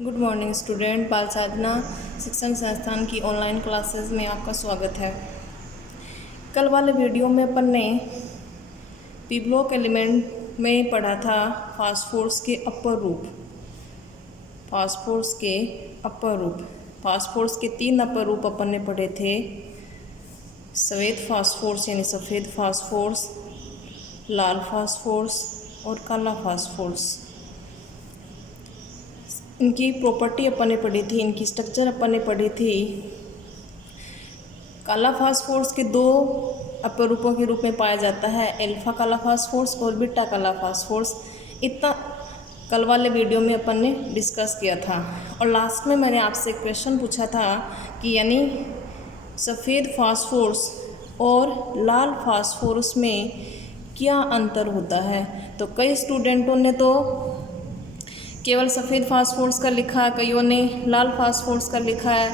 Good morning student. बाल साधना शिक्षण संस्थान की ऑनलाइन क्लासेस में आपका स्वागत है। कल वाले वीडियो में अपन ने पी ब्लॉक एलिमेंट में पढ़ा था फास्फोरस के अपर रूप। फास्फोरस के 3 अपर रूप अपन ने पढ़े थे। श्वेत फास्फोरस यानी सफ़ेद फास्फोरस, लाल फास्फोरस और काला फास्फोरस। इनकी प्रॉपर्टी अपन ने पढ़ी थी, इनकी स्ट्रक्चर अपन ने पढ़ी थी। काला फास्फोरस के 2 अपर रूपों के रूप में पाया जाता है, अल्फा काला फास्फोरस और बीटा काला फास्फोरस। इतना कल वाले वीडियो में अपन ने डिस्कस किया था। और लास्ट में मैंने आपसे एक क्वेश्चन पूछा था कि यानी सफ़ेद फास्फोरस और लाल फास्फोरस में क्या अंतर होता है। तो कई स्टूडेंटों ने तो केवल सफ़ेद फास्फोरस का लिखा है, कईयों ने लाल फास्फोरस का लिखा है,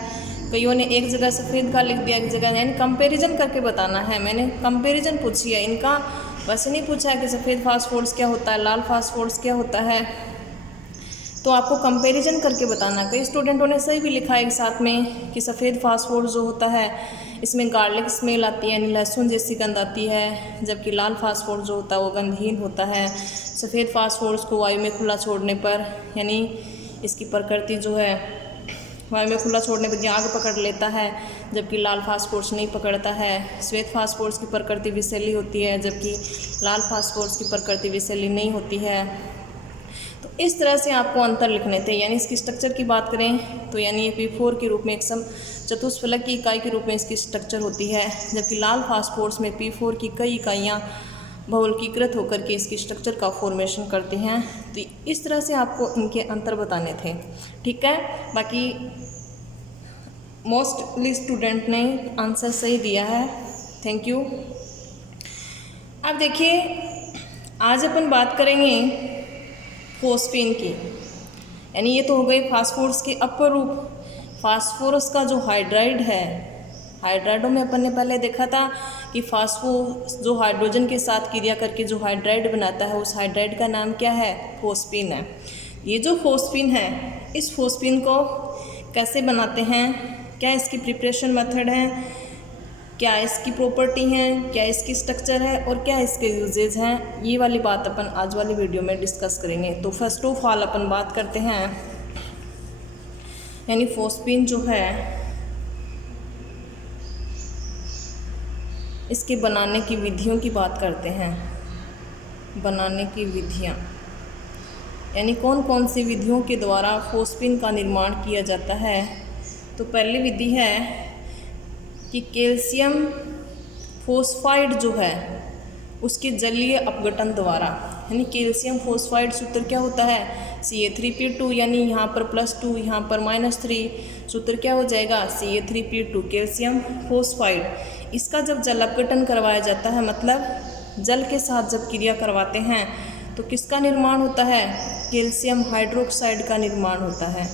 कईयों ने एक जगह सफ़ेद का लिख दिया, एक जगह, यानी कंपैरिजन करके बताना है। मैंने कंपैरिजन पूछी है, इनका वैसे नहीं पूछा है कि सफ़ेद फास्फोरस क्या होता है, लाल फास्फोरस क्या होता है। तो आपको कंपैरिजन करके बताना। कई स्टूडेंटों ने सही भी लिखा है एक साथ में कि सफ़ेद फास्फोरस जो होता है इसमें गार्लिक स्मेल आती है, यानी लहसुन जैसी गंध आती है, जबकि लाल फास्फोरस जो होता है वो गंधहीन होता है। सफ़ेद फास्फोरस को वायु में खुला छोड़ने पर, यानी इसकी प्रकृति जो है वायु में खुला छोड़ने पर आग पकड़ लेता है, जबकि लाल फास्फोरस नहीं पकड़ता है। श्वेत फास्फोरस की प्रकृति विषैली होती है, जबकि लाल फास्फोरस की प्रकृति विषैली नहीं होती है। तो इस तरह से आपको अंतर लिखने थे। यानी इसकी स्ट्रक्चर की बात करें तो यानी P4 के रूप में एक चतुष्फलक की इकाई के रूप में इसकी स्ट्रक्चर होती है, जबकि लाल फास्फोरस में P4 की कई इकाइयाँ बहुलकीकृत होकर के इसकी स्ट्रक्चर का फॉर्मेशन करती हैं। तो इस तरह से आपको इनके अंतर बताने थे, ठीक है। बाकी मोस्टली स्टूडेंट ने आंसर सही दिया है, थैंक यू। अब देखिए, आज अपन बात करेंगे फोस्फीन की, यानी ये तो हो गई फास्फोरस के अपर रूप। फास्फोरस का जो हाइड्राइड है, हाइड्राइडों में अपन ने पहले देखा था कि फास्फोरस जो हाइड्रोजन के साथ क्रिया करके जो हाइड्राइड बनाता है, उस हाइड्राइड का नाम क्या है, फोस्फीन है। ये जो फोस्फीन है, इस फोस्फीन को कैसे बनाते हैं, क्या इसकी प्रिपरेशन मेथड है, क्या इसकी प्रॉपर्टी हैं, क्या इसकी स्ट्रक्चर है और क्या इसके यूजेज हैं, ये वाली बात अपन आज वाली वीडियो में डिस्कस करेंगे। तो फर्स्ट ऑफ ऑल अपन बात करते हैं, यानी फोस्फीन जो है इसके बनाने की विधियों की बात करते हैं। बनाने की विधियाँ, यानी कौन कौन सी विधियों के द्वारा फोस्फीन का निर्माण किया जाता है। तो पहली विधि है कि कैल्शियम फोस्फाइड जो है उसके जलीय अपघटन द्वारा, यानी कैल्शियम फोस्फाइड सूत्र क्या होता है, Ca3P2, यानी यहाँ पर +2 यहाँ पर -3, सूत्र क्या हो जाएगा, Ca3P2 कैल्शियम फोस्फाइड। इसका जब जल अपघटन करवाया जाता है, मतलब जल के साथ जब क्रिया करवाते हैं, तो किसका निर्माण होता है, कैल्शियम हाइड्रोक्साइड का निर्माण होता है।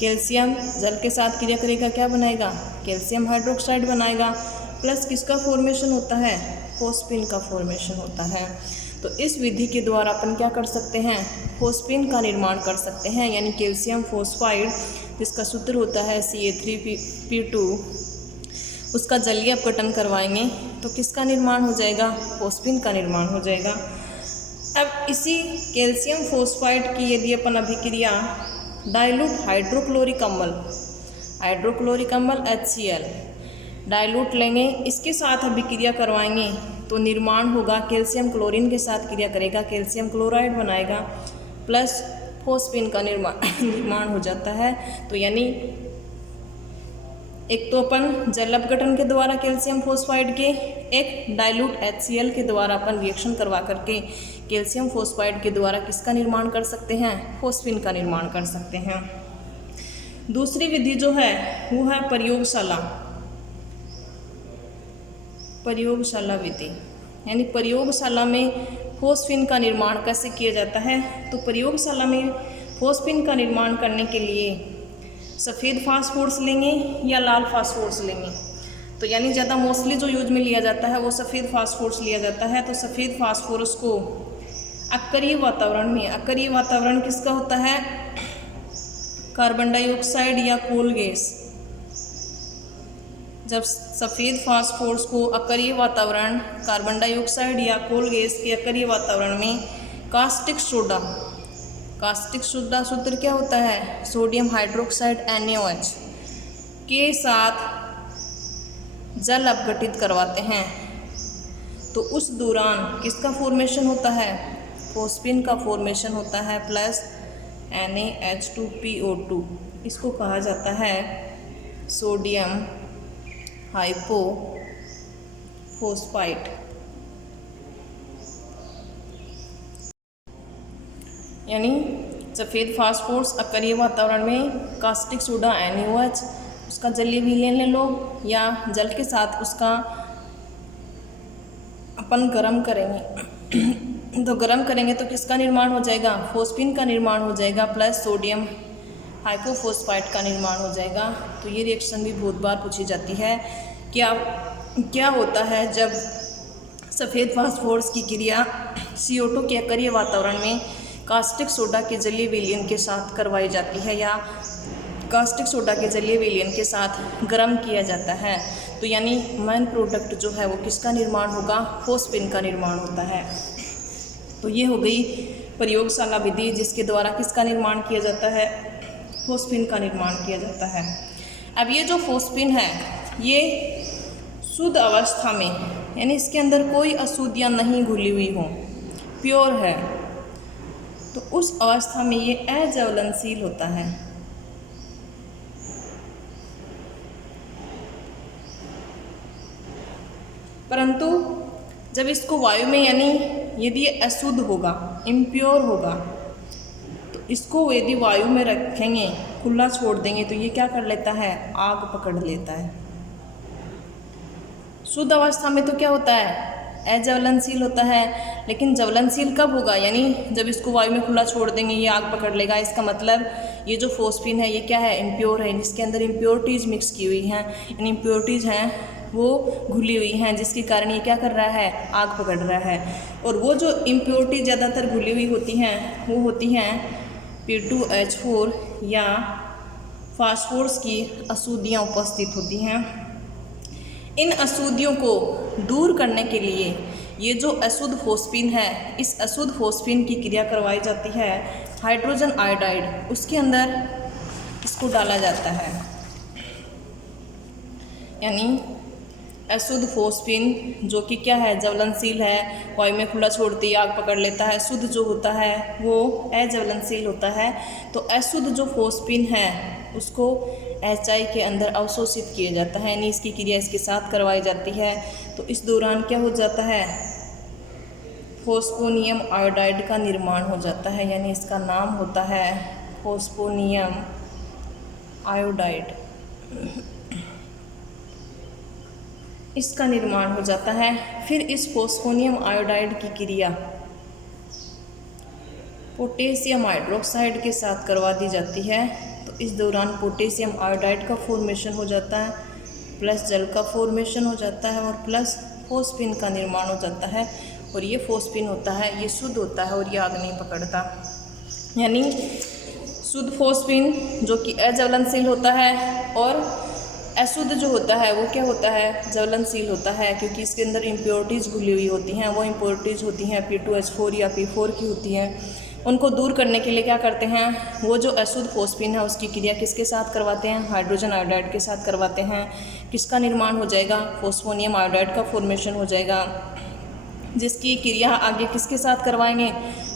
कैल्शियम जल के साथ क्रिया करेगा, क्या बनाएगा, कैल्शियम हाइड्रोक्साइड बनाएगा, प्लस किसका फॉर्मेशन होता है, फोस्फीन का फॉर्मेशन होता है। तो इस विधि के द्वारा अपन क्या कर सकते हैं, फोस्फीन का निर्माण कर सकते हैं, यानी कैल्शियम फोस्फाइड जिसका सूत्र होता है Ca3P2, उसका जलीय अपघटन करवाएंगे तो किसका निर्माण हो जाएगा, फोस्फीन का निर्माण हो जाएगा। अब इसी कैल्शियम फोस्फाइड की यदि अपन अभिक्रिया डाइल्यूट हाइड्रोक्लोरिक अम्ल HCl डाइल्यूट लेंगे, इसके साथ अभिक्रिया करवाएंगे तो निर्माण होगा, कैल्शियम क्लोरीन के साथ क्रिया करेगा, कैल्शियम क्लोराइड बनाएगा, प्लस फोस्फीन का निर्माण हो जाता है। तो यानी एक तो अपन जल अपघटन के द्वारा कैल्शियम फोस्फाइड के, एक डाइल्यूट HCl के द्वारा अपन रिएक्शन करवा करके कैल्शियम फोस्फाइड के द्वारा किसका निर्माण कर सकते हैं, फोस्फीन का निर्माण कर सकते हैं। दूसरी विधि जो है वो है प्रयोगशाला विधि, यानी प्रयोगशाला में फोस्फीन का निर्माण कैसे किया जाता है। तो प्रयोगशाला में फोस्फीन का निर्माण करने के लिए सफ़ेद फास्फोरस लेंगे या लाल फास्फोरस लेंगे। तो यानी ज़्यादा मोस्टली जो यूज में लिया जाता है वो सफ़ेद फास्फोरस लिया जाता है। तो सफ़ेद फास्फोरस को अक्रिय वातावरण में, अक्रिय वातावरण किसका होता है, कार्बन डाइऑक्साइड या कोल गैस। जब सफ़ेद फास्फोरस को अकरीय वातावरण कार्बन डाइऑक्साइड या कोल गैस के अकरीय वातावरण में कास्टिक सोडा सूत्र क्या होता है, सोडियम हाइड्रोक्साइड NaOH के साथ जल अपघटित करवाते हैं तो उस दौरान किसका फॉर्मेशन होता है, फोस्फिन का फॉर्मेशन होता है प्लस NaH2PO2। इसको कहा जाता है सोडियम हाइपोफॉस्फाइट। यानी सफ़ेद फास्फोरस अकरीय वातावरण में कास्टिक सोडा NaOH, उसका जलीय विलयन ले लो या जल के साथ उसका अपन गर्म करेंगे तो गर्म करेंगे तो किसका निर्माण हो जाएगा, फोस्फिन का निर्माण हो जाएगा प्लस सोडियम हाइपोफॉस्फाइट का निर्माण हो जाएगा। तो ये रिएक्शन भी बहुत बार पूछी जाती है। क्या होता है जब सफ़ेद फास्फोरस की क्रिया CO2 के अकरीय वातावरण में कास्टिक सोडा के जलीय विलयन के साथ करवाई जाती है या कास्टिक सोडा के जलीय विलयन के साथ गर्म किया जाता है, तो यानी मेन प्रोडक्ट जो है वो किसका निर्माण होगा, फोस्फिन का निर्माण होता है। तो ये हो गई प्रयोगशाला विधि जिसके द्वारा किसका निर्माण किया जाता है, फोस्फिन का निर्माण किया जाता है। अब ये जो फोस्फिन है ये शुद्ध अवस्था में, यानी इसके अंदर कोई अशुद्धियाँ नहीं घुली हुई हों, प्योर है, तो उस अवस्था में ये अज्वलनशील होता है। परंतु जब इसको वायु में, यानी यदि ये अशुद्ध होगा, इम्प्योर होगा, तो इसको यदि वायु में रखेंगे, खुला छोड़ देंगे तो ये क्या कर लेता है, आग पकड़ लेता है। शुद्ध अवस्था में तो क्या होता है, अज्वलनशील होता है, लेकिन ज्वलनशील कब होगा, यानी जब इसको वायु में खुला छोड़ देंगे ये आग पकड़ लेगा। इसका मतलब ये जो फोस्फिन है ये क्या है, इम्प्योर है, इसके अंदर इम्प्योरिटीज़ मिक्स की हुई हैं, यानी इम्प्योरिटीज़ हैं वो घुली हुई हैं, जिसके कारण ये क्या कर रहा है, आग पकड़ रहा है। और वो जो इम्प्योरिटी ज़्यादातर घुली हुई होती हैं वो होती हैं P2H4 या फास्फोरस की अशुद्धियाँ उपस्थित होती हैं। इन अशुद्धियों को दूर करने के लिए ये जो अशुद्ध फोस्फिन है, इस अशुद्ध फोस्फिन की क्रिया करवाई जाती है हाइड्रोजन आयोडाइड, उसके अंदर इसको डाला जाता है। यानी अशुद्ध फोस्फिन जो कि क्या है, ज्वलनशील है, वायु में खुला छोड़ते ही आग पकड़ लेता है। शुद्ध जो होता है वो अज्वलनशील होता है। तो अशुद्ध जो फोस्फिन है उसको HI के अंदर अवशोषित किया जाता है, यानी इसकी क्रिया इसके साथ करवाई जाती है। तो इस दौरान क्या हो जाता है, फोस्फोनियम आयोडाइड का निर्माण हो जाता है, यानी इसका नाम होता है फोस्फोनियम आयोडाइड। इसका निर्माण हो जाता है। फिर इस फोस्फोनियम आयोडाइड की क्रिया पोटेशियम हाइड्रोक्साइड के साथ करवा दी जाती है। तो इस दौरान पोटेशियम आयोडाइड का फॉर्मेशन हो जाता है, प्लस जल का फॉर्मेशन हो जाता है और प्लस फोस्फिन का निर्माण हो जाता है। और ये फोस्फिन होता है, ये शुद्ध होता है और ये आग नहीं पकड़ता। यानी शुद्ध फोस्फिन जो कि अज्वलनशील होता है और अशुद्ध जो होता है वो क्या होता है, ज्वलनशील होता है, क्योंकि इसके अंदर इम्प्योरिटीज़ घुली हुई होती हैं। वो इम्प्योरिटीज़ होती हैं P2H4 या P4 की होती हैं। उनको दूर करने के लिए क्या करते हैं, वो जो अशुद्ध फोस्फिन है उसकी क्रिया किसके साथ करवाते हैं, हाइड्रोजन आयोडाइड के साथ करवाते हैं। किसका निर्माण हो जाएगा, फोस्फोनियम आयोडाइड का फॉर्मेशन हो जाएगा, जिसकी क्रिया आगे किसके साथ करवाएंगे,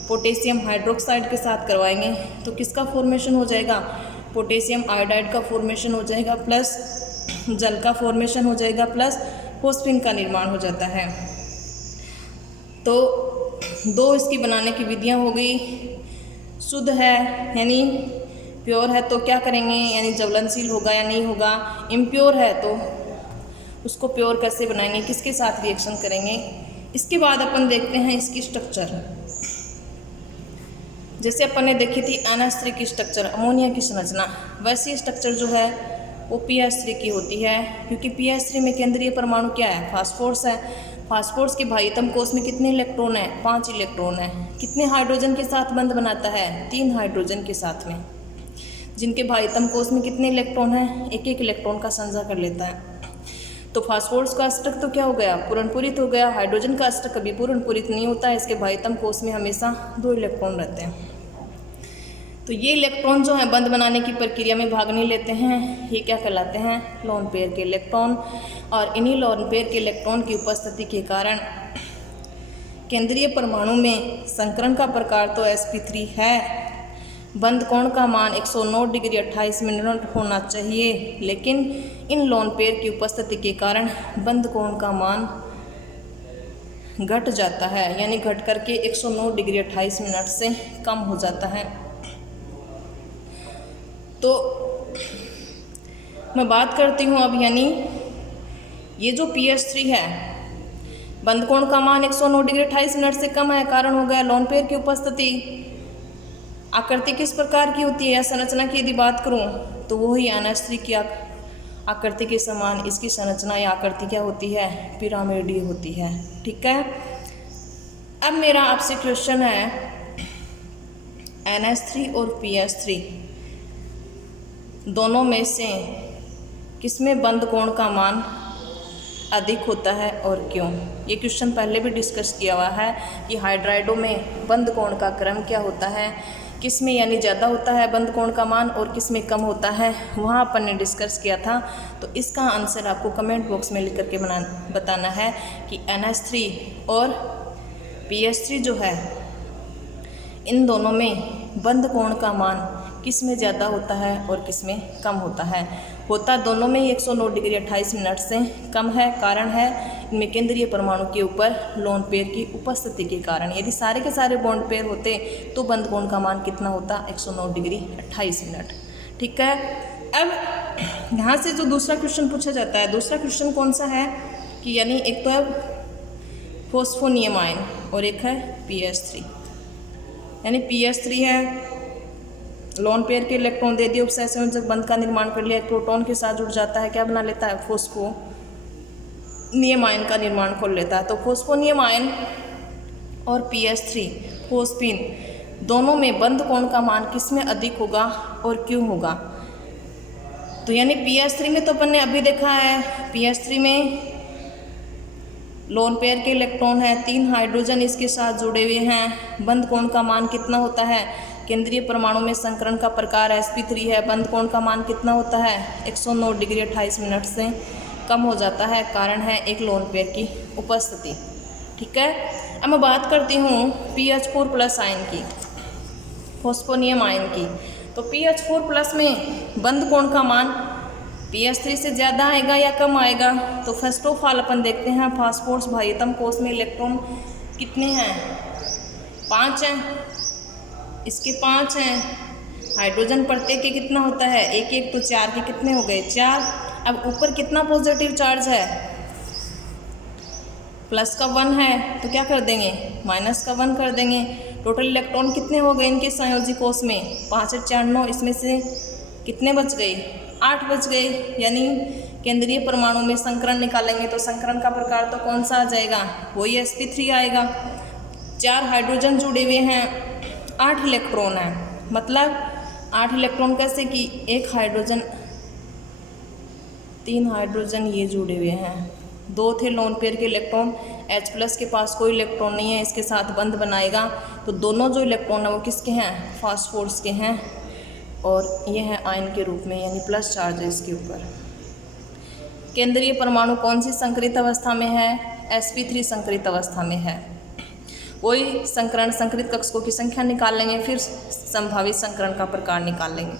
पोटेशियम हाइड्रोक्साइड के साथ करवाएंगे। तो किसका फॉर्मेशन हो जाएगा, पोटेशियम आयोडाइड का फॉर्मेशन हो जाएगा, प्लस जल का फॉर्मेशन हो जाएगा, प्लस फोस्फिन का निर्माण हो जाता है। तो दो इसकी बनाने की विधियां हो गई। शुद्ध है यानी प्योर है तो क्या करेंगे, यानी ज्वलनशील होगा या नहीं होगा। इम्प्योर है तो उसको प्योर कैसे बनाएंगे, किसके साथ रिएक्शन करेंगे। इसके बाद अपन देखते हैं इसकी स्ट्रक्चर। जैसे अपन ने देखी थी NH3 की स्ट्रक्चर, अमोनिया की संरचना, वैसी स्ट्रक्चर जो है वो PH3 की होती है, क्योंकि PH3 में केंद्रीय परमाणु क्या है, फास्फोरस है। फास्फोरस के बाह्यतम कोश में कितने इलेक्ट्रॉन है, 5 इलेक्ट्रॉन है। कितने हाइड्रोजन के साथ बंध बनाता है, 3 हाइड्रोजन के साथ में। जिनके भाइतम कोष में कितने इलेक्ट्रॉन हैं, एक एक इलेक्ट्रॉन का संचय कर लेता है। तो फास्फोरस का अष्टक तो क्या हो गया, पूर्णपूरित हो गया। हाइड्रोजन का अष्टक कभी पूर्णपूरित नहीं होता है, इसके भाइतम कोष में हमेशा 2 इलेक्ट्रॉन रहते हैं। तो ये इलेक्ट्रॉन जो है बंध बनाने की प्रक्रिया में भाग नहीं लेते हैं, ये क्या कहलाते हैं, लोन पेयर के इलेक्ट्रॉन। और इन्हीं लोन पेयर के इलेक्ट्रॉन की उपस्थिति के कारण केंद्रीय परमाणु में संकरण का प्रकार तो sp3 है। बंध कोण का मान 109 डिग्री 28 मिनट होना चाहिए, लेकिन इन लोन पेयर की उपस्थिति के कारण बंध कोण का मान घट जाता है, यानी घट करके 109 डिग्री 28 मिनट से कम हो जाता है। तो मैं बात करती हूँ अब, यानी ये जो pH3 है, बंध कोण का मान 109 डिग्री 28 मिनट से कम है, कारण हो गया लोन पेयर की उपस्थिति। आकृति किस प्रकार की होती है या संरचना की यदि बात करूं तो वो ही NH3 की आकृति के समान इसकी संरचना या आकृति क्या होती है, पिरामिडीय होती है। ठीक है, अब मेरा आपसे क्वेश्चन है, NH3 और pH3 दोनों में से किसमें बंध कोण का मान अधिक होता है और क्यों। ये क्वेश्चन पहले भी डिस्कस किया हुआ है कि हाइड्राइडों में बंध कोण का क्रम क्या होता है, किस में यानी ज़्यादा होता है बंध कोण का मान और किस में कम होता है, वहाँ अपन ने डिस्कस किया था। तो इसका आंसर आपको कमेंट बॉक्स में लिख करके बताना है कि NH3 और pH3 जो है, इन दोनों में बंध कोण का मान किस में ज़्यादा होता है और किस में कम होता है। होता दोनों में ही 109 डिग्री 28 मिनट से कम है, कारण है इनमें केंद्रीय परमाणु के ऊपर लोन पेयर की उपस्थिति के कारण। यदि सारे के सारे बॉन्ड पेयर होते तो बंध कोण का मान कितना होता, 109 डिग्री 28 मिनट। ठीक है, अब यहाँ से जो दूसरा क्वेश्चन पूछा जाता है, दूसरा क्वेश्चन कौन सा है कि यानी एक तो है फोस्फोनियम आयन और एक है pH3। यानी pH3 है, लोन पेयर के इलेक्ट्रॉन दे दिए, उपसय संयोजक बंध का निर्माण कर लिया, एक प्रोटॉन के साथ जुड़ जाता है, क्या बना लेता है, फोस्फोनियम आयन का निर्माण कर लेता है। तो फोस्फोनियम आयन और pH3 फोस्फीन दोनों में बंध कोण का मान किस में अधिक होगा और क्यों होगा। तो यानी pH3 में तो अपन ने अभी देखा है, pH3 में लोन पेयर के इलेक्ट्रॉन है, 3 हाइड्रोजन इसके साथ जुड़े हुए हैं, बंध कोण का मान कितना होता है, केंद्रीय परमाणु में संकरण का प्रकार sp3 है, बंध कोण का मान कितना होता है, 109 डिग्री 28 मिनट से कम हो जाता है, कारण है एक लोन पेयर की उपस्थिति। ठीक है, अब मैं बात करती हूँ pH4+ आयन की, फोस्फोनियम आयन की। तो pH4+ में बंध कोण का मान pH3 से ज़्यादा आएगा या कम आएगा। तो फर्स्ट ऑफ ऑल अपन देखते हैं, फास्फोरस भाइतम कोष में इलेक्ट्रॉन कितने हैं, 5 हैं, इसके 5 हैं। हाइड्रोजन प्रत्येक के कितना होता है, एक एक, तो 4 के कितने हो गए, 4। अब ऊपर कितना पॉजिटिव चार्ज है, प्लस का 1 है, तो क्या कर देंगे, माइनस का 1 कर देंगे। टोटल इलेक्ट्रॉन कितने हो गए इनके संयोजी कोष में, 5 और 4 9, इसमें से कितने बच गए, 8 बच गए। यानी केंद्रीय परमाणु में संकरण निकालेंगे तो संकरण का प्रकार तो कौन सा आ जाएगा, वही sp3 आएगा। 4 हाइड्रोजन जुड़े हुए हैं, 8 इलेक्ट्रॉन है, मतलब 8 इलेक्ट्रॉन कैसे कि एक हाइड्रोजन, 3 हाइड्रोजन ये जुड़े हुए हैं, 2 थे लोन पेयर के इलेक्ट्रॉन, H+ के पास कोई इलेक्ट्रॉन नहीं है, इसके साथ बंध बनाएगा। तो दोनों जो इलेक्ट्रॉन है वो किसके हैं, फास्फोरस के हैं, और ये है आयन के रूप में, यानी प्लस चार्ज है इसके ऊपर। केंद्रीय परमाणु कौन सी संकरित अवस्था में है, sp3 संकरित अवस्था में है। वही संकरण संकरित कक्षकों की संख्या निकाल लेंगे, फिर संभावित संकरण का प्रकार निकाल लेंगे।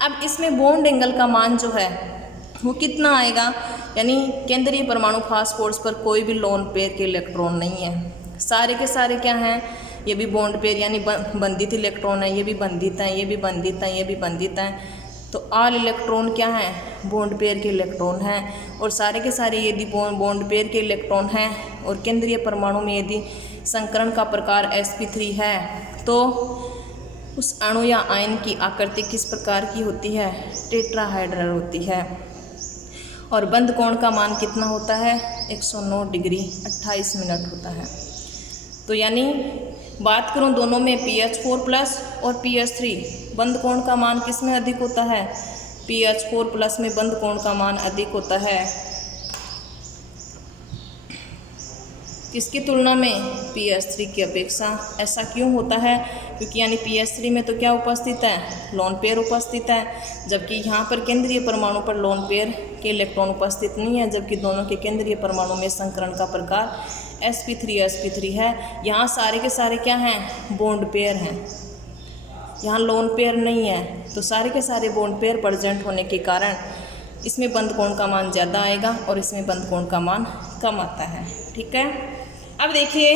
अब इसमें बॉन्ड एंगल का मान जो है वो कितना आएगा, यानी केंद्रीय परमाणु फास्फोरस पर कोई भी लोन पेयर के इलेक्ट्रॉन नहीं है, सारे के सारे क्या हैं, ये भी बॉन्ड पेयर यानी बंधित इलेक्ट्रॉन है, ये भी बंधित हैं, ये भी बंधित हैं, ये भी बंधित हैं। तो ऑल इलेक्ट्रॉन क्या हैं, बॉन्ड पेयर के इलेक्ट्रॉन हैं, और सारे के सारे यदि बॉन्ड पेयर के इलेक्ट्रॉन हैं और केंद्रीय परमाणु में यदि संकरण का प्रकार sp3 है तो उस अणु या आयन की आकृति किस प्रकार की होती है, टेट्राहाइड्रल होती है। और बंध कोण का मान कितना होता है, 109 डिग्री 28 मिनट होता है। तो यानी बात करूं दोनों में PH4+ और PH3, बंद कोण का मान किस में अधिक होता है? PH4+ में बंद कोण का मान अधिक होता है। किसकी तुलना में? PH3 की अपेक्षा। ऐसा क्यों होता है? क्योंकि यानी PH3 में तो क्या उपस्थित है? लोन पेयर उपस्थित है, जबकि यहाँ पर केंद्रीय परमाणु पर लोन पेयर के इलेक्ट्रॉन उपस्थित नहीं है, जबकि दोनों के केंद्रीय परमाणु में संकरण का प्रकार sp3 है। यहाँ सारे के सारे क्या हैं? बॉन्ड पेयर हैं, यहाँ लोन पेयर नहीं है। तो सारे के सारे बॉन्ड पेयर प्रेजेंट होने के कारण इसमें बंद कोण का मान ज़्यादा आएगा और इसमें बंद कोण का मान कम आता है। ठीक है, अब देखिए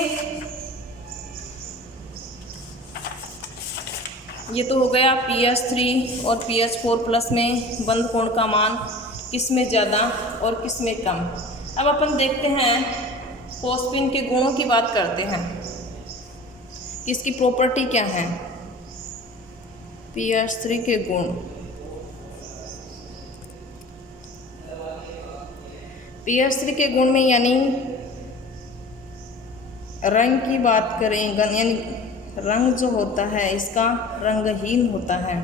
ये तो हो गया PH3 और PH4+ में बंद कोण का मान किस में ज़्यादा और किस में कम। अब अपन देखते हैं फोस्फिन के गुणों की बात करते हैं, इसकी प्रॉपर्टी क्या है। PH3 के गुण, PH3 के गुण में यानी रंग की बात करें, यानी रंग जो होता है इसका रंगहीन होता है।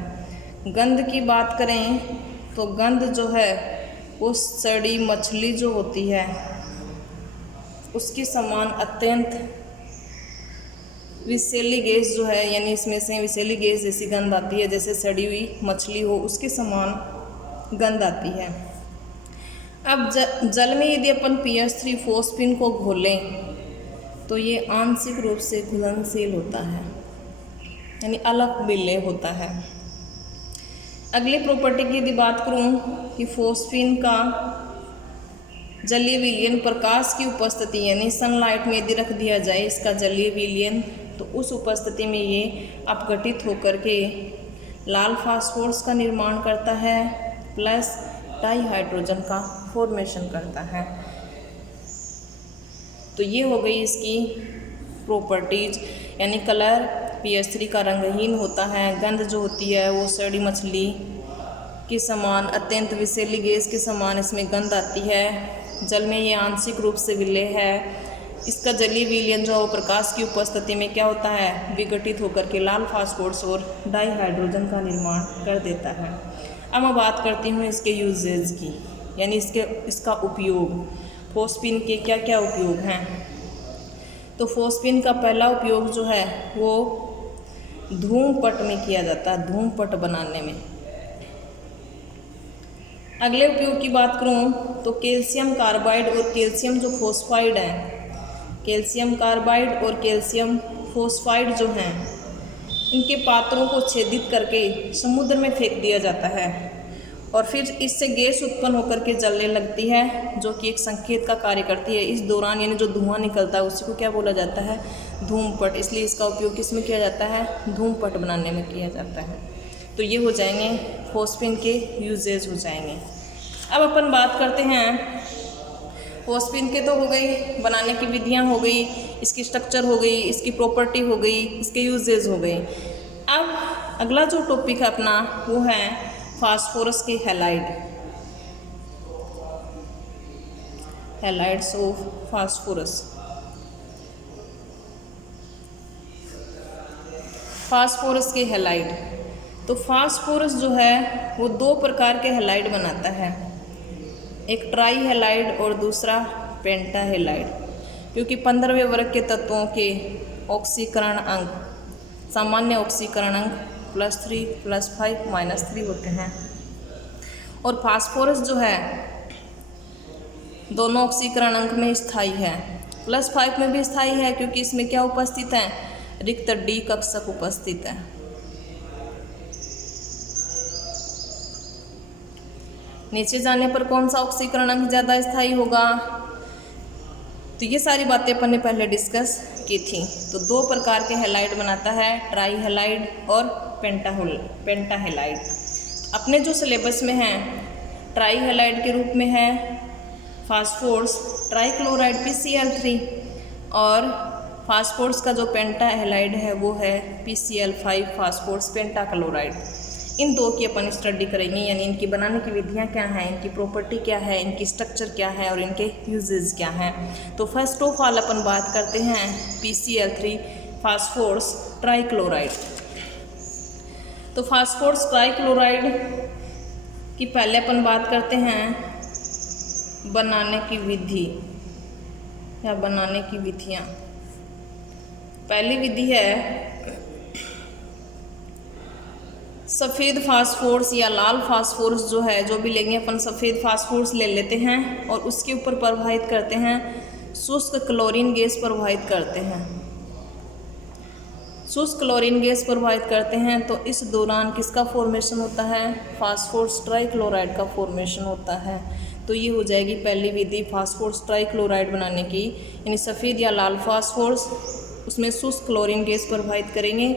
गंध की बात करें तो गंध जो है वो सड़ी मछली जो होती है उसके समान अत्यंत विषैली गैस जो है, यानी इसमें से विषैली गैस जैसी गंध आती है, जैसे सड़ी हुई मछली हो उसके समान गंध आती है। अब जल में यदि अपन PH3 फोस्फिन को घोलें तो ये आंशिक रूप से घुलनशील होता है, यानी अलग विलेय होता है। अगली प्रॉपर्टी की यदि बात करूं कि फोस्फिन का जलीय विलयन प्रकाश की उपस्थिति यानी सनलाइट में यदि रख दिया जाए इसका जलीय विलयन, तो उस उपस्थिति में ये अपघटित होकर के लाल फास्फोरस का निर्माण करता है प्लस डाईहाइड्रोजन का फॉर्मेशन करता है। तो ये हो गई इसकी प्रॉपर्टीज, यानी कलर PH3 का रंगहीन होता है, गंध जो होती है वो सड़ी मछली के समान अत्यंत विषैली गैस के समान इसमें गंध आती है। जल में ये आंशिक रूप से विलेय है। इसका जलीय विलयन जो है प्रकाश की उपस्थिति में क्या होता है? विघटित होकर के लाल फास्फोरस और डाईहाइड्रोजन का निर्माण कर देता है। अब मैं बात करती हूँ इसके यूजेज की, यानी इसका उपयोग। फोस्फिन के क्या क्या उपयोग हैं? तो फोस्फिन का पहला उपयोग जो है वो धूमपट में किया जाता है, धूमपट बनाने में। अगले उपयोग की बात करूं तो कैल्शियम कार्बाइड और कैल्शियम जो फोस्फाइड है, कैल्शियम कार्बाइड और कैल्शियम फोस्फाइड जो हैं इनके पात्रों को छेदित करके समुद्र में फेंक दिया जाता है और फिर इससे गैस उत्पन्न होकर के जलने लगती है, जो कि एक संकेत का कार्य करती है। इस दौरान यानी जो धुआं निकलता है उसी को क्या बोला जाता है? धूमपट। इसलिए इसका उपयोग किस में किया जाता है? धूमपट बनाने में किया जाता है। तो ये हो जाएंगे फोस्फिन के यूजेज हो जाएंगे। अब अपन बात करते हैं फोस्फिन के, तो हो गई बनाने की विधियाँ हो गई, इसकी स्ट्रक्चर हो गई, इसकी प्रॉपर्टी हो गई, इसके यूजेज हो गए। अब अगला जो टॉपिक है अपना वो है फास्फोरस के halide, halides of phosphorus. Phosphorus के हैलाइड, तो फास्फोरस जो है वो दो प्रकार के हैलाइड बनाता है, एक ट्राई हैलाइड और दूसरा पेंटा हैलाइड। क्योंकि 15वें वर्ग के तत्वों के ऑक्सीकरण अंक, सामान्य ऑक्सीकरण अंक +3, +5, -3 होते हैं और फास्फोरस जो है दोनों ऑक्सीकरण अंक में स्थायी है, +5 में भी स्थायी है क्योंकि इसमें क्या उपस्थित है? रिक्त D कक्षक उपस्थित है। नीचे जाने पर कौन सा ऑक्सीकरण अंक ज़्यादा स्थायी होगा? तो ये सारी बातें अपन ने पहले डिस्कस की थी। तो दो प्रकार के हैलाइड बनाता है, ट्राई हैलाइड और पेंटा हैलाइड। अपने जो सिलेबस में है ट्राई हैलाइड के रूप में है फास्फोरस ट्राइक्लोराइड PCl3 और फास्फोरस का जो पेंटा हैलाइड है वो है PCl5 फास्फोरस पेंटाक्लोराइड। इन दो की अपन स्टडी करेंगे, यानी इनकी बनाने की विधियाँ क्या हैं, इनकी प्रॉपर्टी क्या है, इनकी स्ट्रक्चर क्या है और इनके यूजेस क्या हैं। तो फर्स्ट ऑफ ऑल अपन बात करते हैं PCl3 फास्फोरस ट्राइक्लोराइड। तो फास्फोरस ट्राइक्लोराइड की पहले अपन बात करते हैं बनाने की विधि या बनाने की विधियाँ। पहली विधि है सफ़ेद फास्फोरस या लाल फास्फोरस जो है, जो भी लेंगे अपन सफ़ेद फास्फोरस ले लेते हैं और उसके ऊपर प्रवाहित करते हैं शुष्क क्लोरीन गैस प्रवाहित करते हैं। शुष्क क्लोरीन गैस प्रवाहित करते हैं तो इस दौरान किसका फॉर्मेशन होता है? फास्फोरस ट्राइक्लोराइड का फॉर्मेशन होता है। तो ये हो जाएगी पहली विधि फास्फोरस ट्राइक्लोराइड बनाने की, यानी सफ़ेद या लाल फास्फोरस उसमें शुष्क क्लोरीन गैस प्रवाहित करेंगे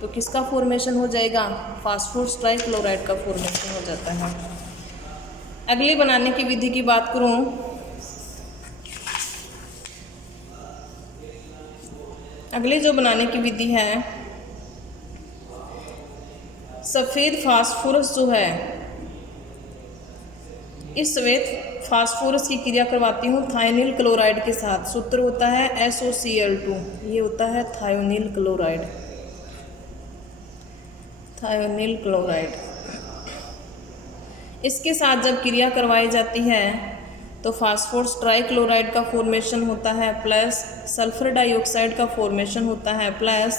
तो किसका फॉर्मेशन हो जाएगा? फास्फोरस ट्राइक्लोराइड का फॉर्मेशन हो जाता है। अगली बनाने की विधि की बात करूं, अगली जो बनाने की विधि है सफ़ेद फास्फोरस जो है, इस सफ़ेद फास्फोरस की क्रिया करवाती हूँ थायोनिल क्लोराइड के साथ। सूत्र होता है SOCl2, ये होता है थायोनिल क्लोराइड। थायोनिल क्लोराइड इसके साथ जब क्रिया करवाई जाती है तो फास्फोरस ट्राइक्लोराइड का फॉर्मेशन होता है प्लस सल्फर डाइऑक्साइड का फॉर्मेशन होता है प्लस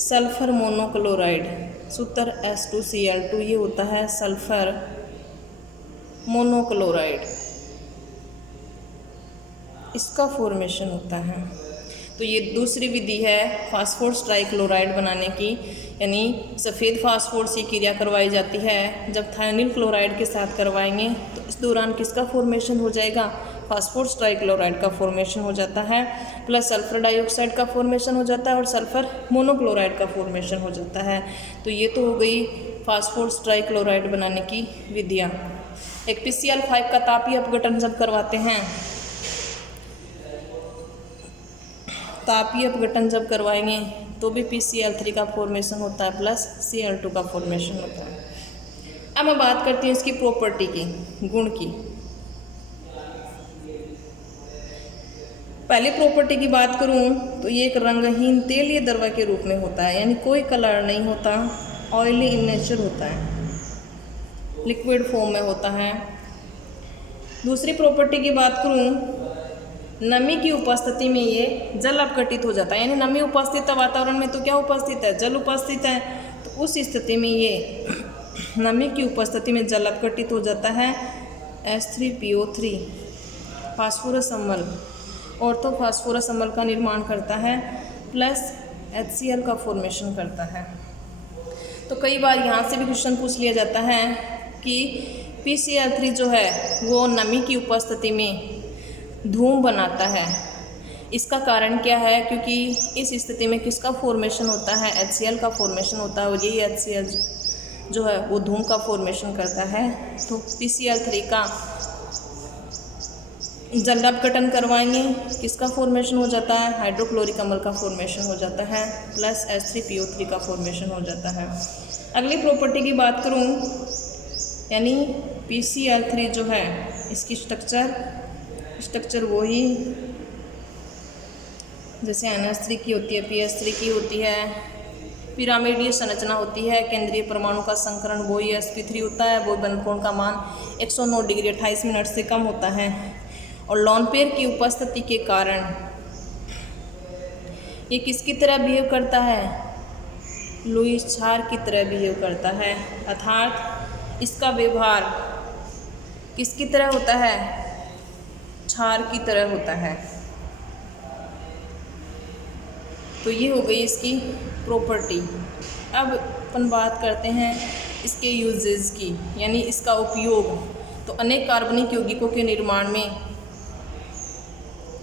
सल्फर मोनोक्लोराइड। सूत्र S2Cl2, ये होता है सल्फर मोनोक्लोराइड, इसका फॉर्मेशन होता है। तो ये दूसरी विधि है फास्फोरस ट्राइक्लोराइड बनाने की, यानी सफ़ेद फास्फोरस की क्रिया करवाई जाती है। जब थायोनिल क्लोराइड के साथ करवाएंगे तो इस दौरान किसका फॉर्मेशन हो जाएगा? फास्फोरस ट्राइक्लोराइड का फॉर्मेशन हो जाता है प्लस सल्फर डाइऑक्साइड का फॉर्मेशन हो जाता है और सल्फर मोनोक्लोराइड का फॉर्मेशन हो जाता है। तो ये तो हो गई फास्फोरस ट्राइक्लोराइड बनाने की विधियाँ। एक PCl5 का तापीय अपघटन जब करवाते हैं, तापीय अपघटन जब करवाएंगे तो भी PCl3 का फॉर्मेशन होता है प्लस Cl2 का फॉर्मेशन होता है। अब मैं बात करती हूँ इसकी प्रॉपर्टी की, गुण की। पहली प्रॉपर्टी की बात करूँ तो ये एक रंगहीन तेलीय द्रव के रूप में होता है, यानी कोई कलर नहीं होता, ऑयली इन नेचर होता है, लिक्विड फॉर्म में होता है। दूसरी प्रॉपर्टी की बात करूँ, नमी की उपस्थिति में ये जल अपघटित हो जाता है, यानी नमी उपस्थित है वातावरण में तो क्या उपस्थित है? जल उपस्थित है। तो उस स्थिति में ये नमी की उपस्थिति में जल अपघटित हो जाता है H3PO3 फास्फोरस अम्ल, ऑर्थो फास्फोरस अम्ल का निर्माण करता है प्लस HCl का फॉर्मेशन करता है। तो कई बार यहाँ से भी क्वेश्चन पूछ लिया जाता है कि PCl3 जो है वो नमी की उपस्थिति में धूम बनाता है, इसका कारण क्या है? क्योंकि इस स्थिति में किसका फॉर्मेशन होता है? HCl का फॉर्मेशन होता है और यही HCl जो है वो धूम का फॉर्मेशन करता है। तो PCl3 का जल अपघटन करवाएंगे, किसका फॉर्मेशन हो जाता है? हाइड्रोक्लोरिक अम्ल का फॉर्मेशन हो जाता है प्लस H3PO3 का फॉर्मेशन हो जाता है। अगली प्रॉपर्टी की बात करूं, यानी PCl3 जो है इसकी स्ट्रक्चर वही जैसे NH3 की होती है, PH3 की होती है, पिरामिडीय संरचना होती है, केंद्रीय परमाणु का संकरण वही sp3 होता है, वो बंधकोण का मान 109 डिग्री 28 मिनट से कम होता है और लोन पेयर की उपस्थिति के कारण ये किसकी तरह बिहेव करता है? लुईस क्षार की तरह बिहेव करता है, अर्थात इसका व्यवहार किसकी तरह होता है? क्षार की तरह होता है। तो ये हो गई इसकी प्रॉपर्टी। अब अपन बात करते हैं इसके यूजेस की, यानी इसका उपयोग। तो अनेक कार्बनिक यौगिकों के निर्माण में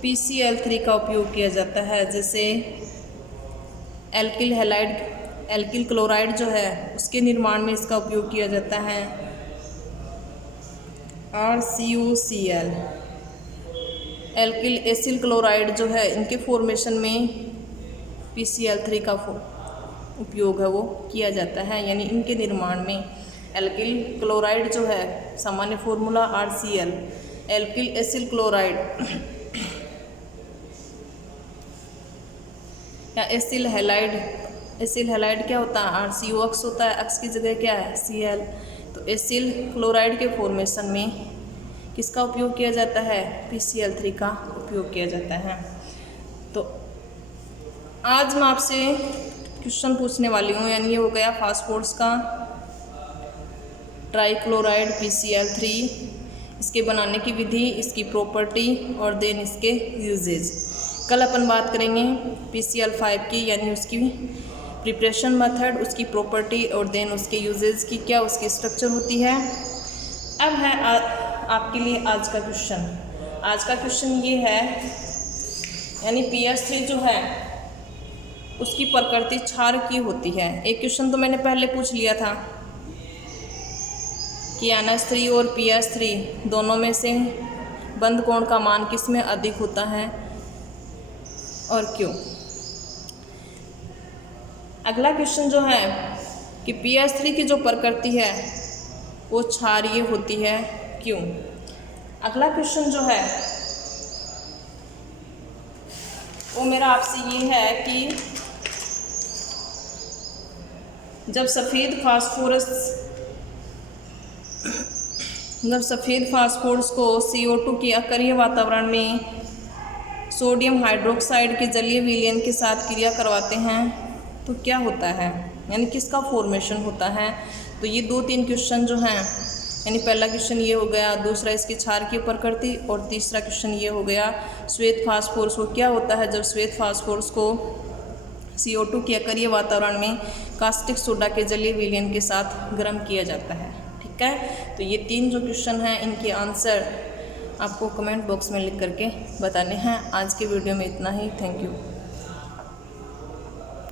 PCl3 का उपयोग किया जाता है, जैसे एल्किल हैलाइड, एल्किल क्लोराइड जो है उसके निर्माण में इसका उपयोग किया जाता है, RCOCl, एल्किल एसिल क्लोराइड जो है इनके फॉर्मेशन में PCl3 का उपयोग है वो किया जाता है, यानी इनके निर्माण में। एल्किल क्लोराइड जो है सामान्य formula RCl, alkyl acyl chloride या एसिल हैलाइड, एसिल हैलाइड क्या होता है, RCOX होता है, X की जगह क्या है Cl। तो एसिल क्लोराइड के फॉर्मेशन में किसका उपयोग किया जाता है, PCl3 का उपयोग किया जाता है। तो आज मैं आपसे क्वेश्चन पूछने वाली हूँ, यानी ये हो गया फास्फोर्स का ट्राइक्लोराइड PCl3, इसके बनाने की विधि, इसकी प्रॉपर्टी और देन इसके यूजेज। कल अपन बात करेंगे PCl5 की, यानी उसकी प्रिपरेशन मेथड, उसकी प्रॉपर्टी और देन उसके यूजेज की क्या उसकी स्ट्रक्चर होती है। अब है आपके लिए आज का क्वेश्चन। आज का क्वेश्चन ये है, यानी PH3 जो है उसकी प्रकृति क्षार की होती है। एक क्वेश्चन तो मैंने पहले पूछ लिया था कि NH3 और PH3 दोनों में से बंध कोण का मान किस में अधिक होता है और क्यों। अगला क्वेश्चन जो है कि PH3 की जो प्रकृति है वो क्षारीय होती है, क्यों। अगला क्वेश्चन जो है वो मेरा आपसे ये है कि जब सफ़ेद फास्फोरस को CO2 के अकरीय वातावरण में सोडियम हाइड्रोक्साइड के जलीय विलयन के साथ क्रिया करवाते हैं तो क्या होता है, यानी किसका फॉर्मेशन होता है। तो ये 2-3 क्वेश्चन जो हैं, यानी पहला क्वेश्चन ये हो गया, दूसरा इसकी क्षार की प्रकृति और तीसरा क्वेश्चन ये हो गया श्वेत फास्फोरस को क्या होता है जब श्वेत फास्फोरस को CO2 के अकरीय वातावरण में कास्टिक सोडा के जलीय विलयन के साथ गर्म किया जाता है। ठीक है, तो ये 3 जो क्वेश्चन हैं इनके आंसर आपको कमेंट बॉक्स में लिख करके बताने हैं। आज के वीडियो में इतना ही। Thank you.